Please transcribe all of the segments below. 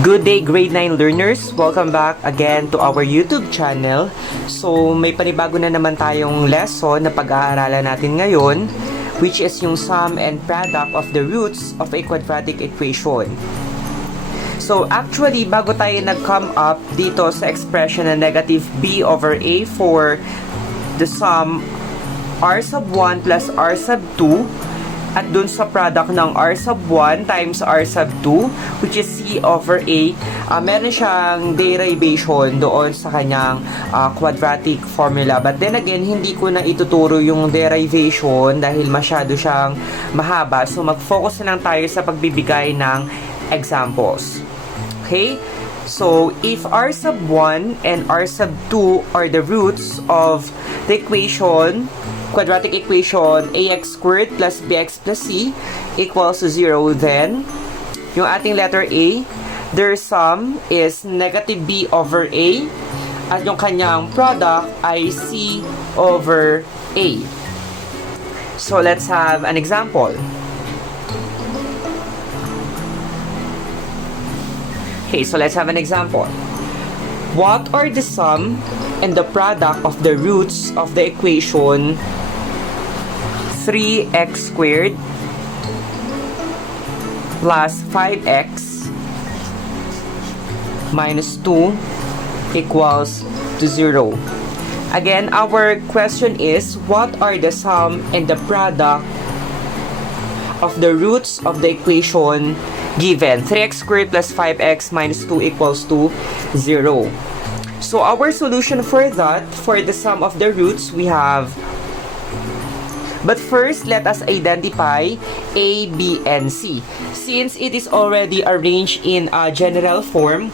Good day, grade 9 learners! Welcome back again to our YouTube channel. So, may panibago na naman tayong lesson na pag-aaralan natin ngayon, which is yung sum and product of the roots of a quadratic equation. So, actually, bago tayo nag-come up dito sa expression na negative b over a for the sum r sub 1 plus r sub 2, at dun sa product ng r sub 1 times r sub 2, which is c over a, meron siyang derivation doon sa kanyang quadratic formula. But then again, hindi ko na ituturo yung derivation dahil masyado siyang mahaba. So, mag-focus na lang tayo sa pagbibigay ng examples. Okay? So, if r sub 1 and r sub 2 are the roots of the quadratic equation ax squared plus bx plus c equals to 0, then yung ating letter A, their sum is negative b over a at yung kanyang product ay c over a. So let's have an example. Okay, so let's have an example. What are the sum and the product of the roots of the equation 3x squared plus 5x minus 2 equals to 0? Again, our question is, what are the sum and the product of the roots of the equation given? 3x squared plus 5x minus 2 equals to 0. So our solution for that, for the sum of the roots, we have, but first, let us identify A, B, and C. Since it is already arranged in a general form,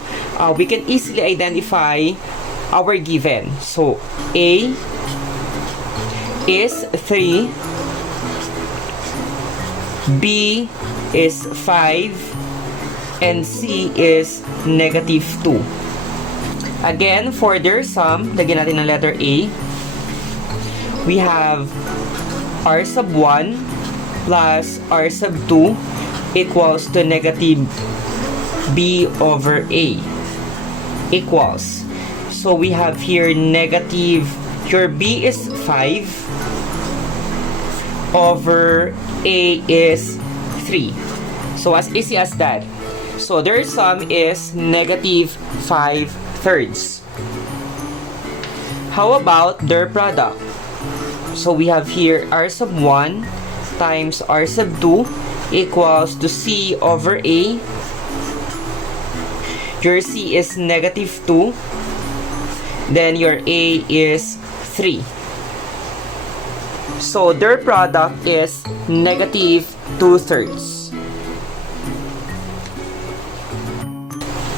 we can easily identify our given. So, A is 3, B is 5, and C is negative 2. Again, for their sum, lagyan natin ng letter A. We have r sub 1 plus r sub 2 equals to negative b over a equals. So we have here negative, your b is 5 over a is 3. So as easy as that. So their sum is negative 5/3. How about their product? So we have here r sub 1 times r sub 2 equals to c over a. Your c is negative 2. Then your a is 3. So their product is negative 2/3.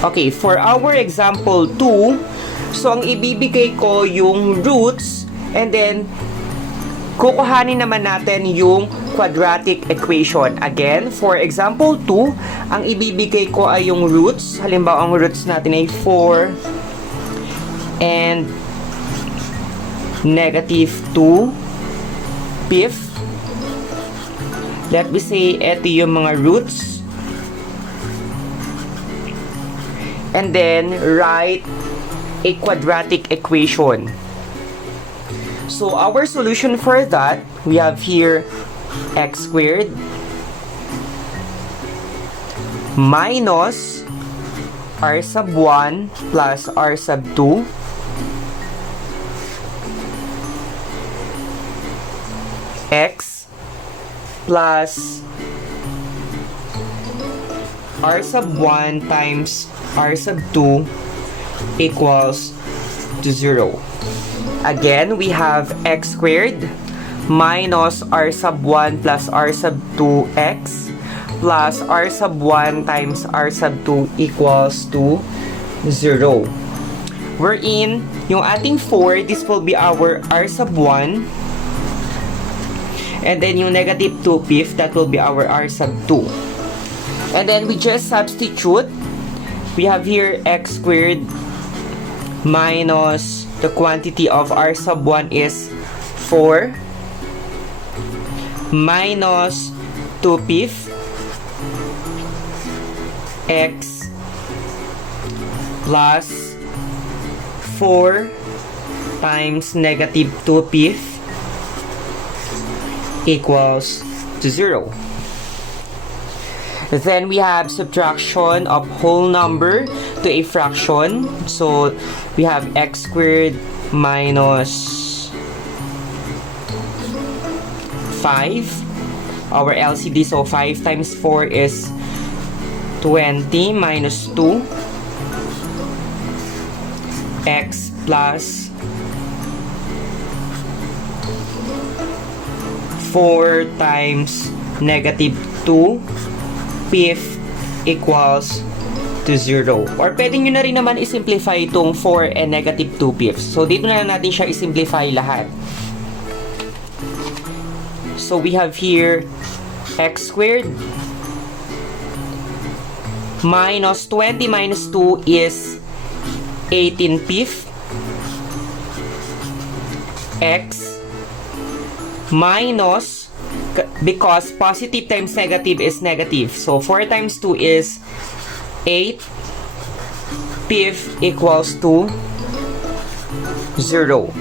Okay, for our example 2, so ang ibibigay ko yung roots and then kukuhanin naman natin yung quadratic equation. Again, for example 2, ang ibibigay ko ay yung roots. Halimbawa, ang roots natin ay 4 and negative 2 fifth. Let me say, ito yung mga roots. And then, write a quadratic equation. So our solution for that, we have here x squared minus r sub 1 plus r sub 2 x plus r sub 1 times r sub 2 equals to 0. Again, we have x squared minus r sub 1 plus r sub 2x plus r sub 1 times r sub 2 equals to 0. Wherein, yung ating 4, this will be our r sub 1. And then yung negative 2 fifth, that will be our r sub 2. And then we just substitute. We have here x squared minus the quantity of r sub 1 is 4 minus 2 fifth x plus 4 times negative 2/5 equals to 0. Then we have subtraction of whole number to a fraction. So we have x squared minus 5. Our LCD, so 5 times 4 is 20 minus 2. X plus 4 times negative 2/5 equals to 0. Or pwede nyo na rin naman isimplify itong 4 and negative 2/5. So, dito na natin siya isimplify lahat. So, we have here x squared minus 20 minus 2 is 18/5. X minus, because positive times negative is negative. So, 4 times 2 is 8/5 equals to 0.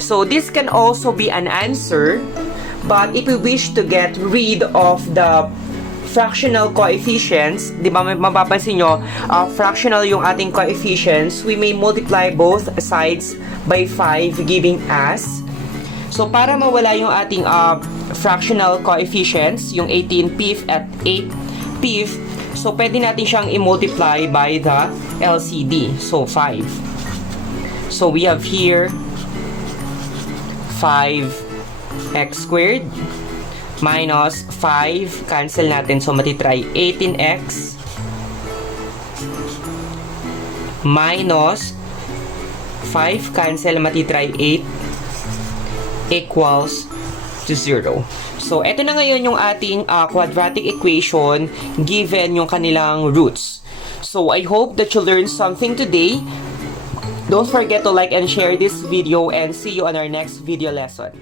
So, this can also be an answer, but if we wish to get rid of the fractional coefficients, di ba mapapansin nyo, fractional yung ating coefficients, we may multiply both sides by 5, giving us. So, para mawala yung ating fractional coefficients, yung 18/5 at 8/5, so pwede natin siyang i-multiply by the LCD. So, 5. So, we have here 5x squared minus 5, cancel natin, so matitry 18x minus 5, cancel, matitry 8 equals to 0. So, eto na ngayon yung ating quadratic equation given yung kanilang roots. So, I hope that you learned something today. Don't forget to like and share this video, and see you on our next video lesson.